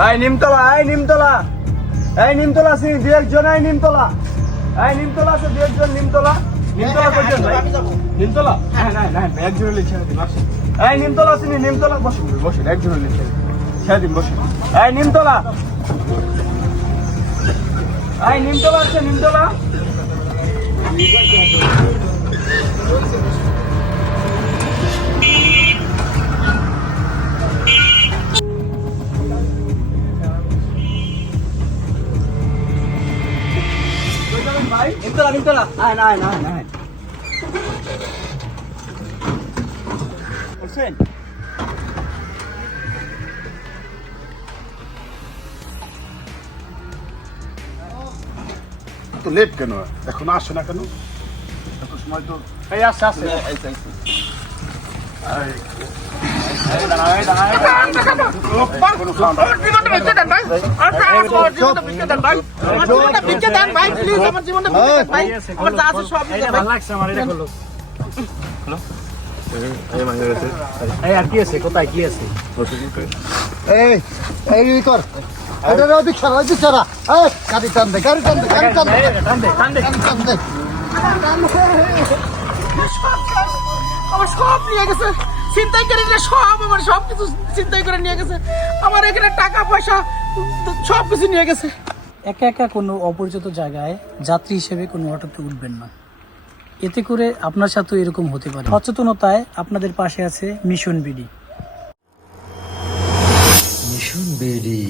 এই নিমতলা, এই নিমতলা, এই নিমতলা আছে দু একজন, এই নিমতলা, এই নিমতলা আছে দু একজন, নিমতলা, নিমতলা করছেন ভাই? নিমতলা? হ্যাঁ না না একজন হলে ছেড়ে দিন, আসেন। এই নিমতলা আছে নি, নিমতলা বসুন বসুন, একজন হলে ছেড়ে দিন বসুন। এই নিমতলা, এই নিমতলা আছে নিমতলা। ভাই নিমতলা নিমতলা, আয় না আয় না আয় না আয়। বলছেন তো লেট কেন এখন আসে না কেন? এত সময় তো এই আসছে আসছে। কোনো sound আসে না। আর কি আছে কোথায় কি আছে? এই এই কর এটা ওদিক ছাড়া ওদিক ছাড়া এই গাড়ি টান দে গাড়ি টান দে গাড়ি টান দে টান দে টান দে। টান দে আমার সব নিয়ে গেছে, চিন্তাই করে নিয়ে সব, আমার সব কিছু চিন্তাই করে নিয়ে গেছে। আমার এখানে টাকা পয়সা সব কিছু নিয়ে গেছে। একা একা কোনো অপরিচিত জায়গায় যাত্রী হিসেবে কোনো অটোতে উঠবেন না, এতে করে আপনার সাথেও এরকম হতে পারে। সচেতনতায় আপনাদের পাশে আছে মিশন বিডি। Mission BD.